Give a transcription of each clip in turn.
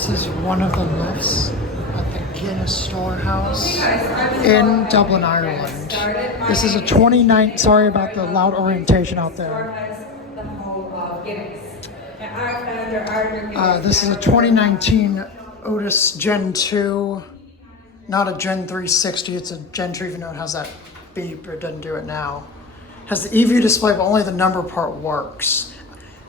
This is one of the lifts at the Guinness Storehouse in Dublin, Ireland. This is a 29, sorry about the loud orientation out there. This is a 2019 Otis Gen2, not a Gen360, it's a Gen2 even though it has that beep, it doesn't do it now. It has the eView display, but only the number part works.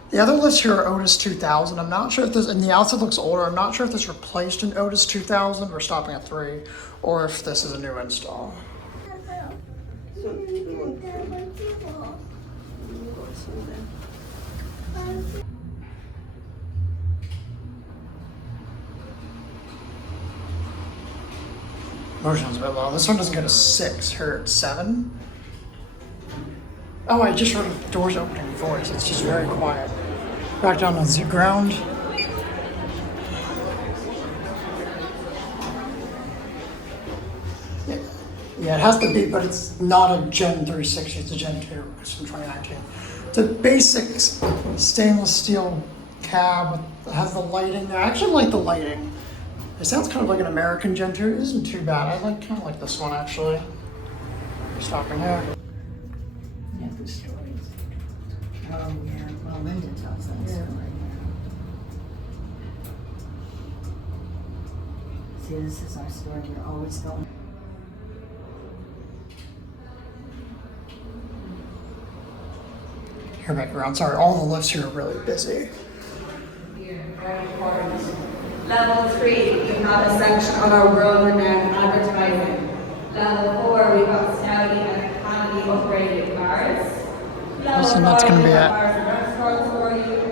The other lifts here are Otis 2000. I'm not sure if this, and the outside looks older, I'm not sure if this replaced an Otis 2000, we're stopping at 3, or if this is a new install. Motion's a bit low. This one doesn't go to 6, here it's 7. Oh, I just heard the doors opening voice. It's just very quiet. Back down on the ground. Yeah, it has the beep, but it's not a Gen360, it's a Gen2. It's from 2019. It's a basic stainless steel cab. It has the lighting. I actually like the lighting. It sounds kind of like an American Gen2. It isn't too bad. I kind of like this one, actually. Stopping here. Yeah, the stories. Oh, yeah. Well, Linda tells that story. See, this is our story. We're always going. Here back around. Sorry, all the lifts here are really busy. Here, very important. Level 3, we have a section on our world-renowned advertising. Level 4, we've got Saudi and Academy upgraded cars. Level So that's 5, going to be we have it. bars and restaurants for you.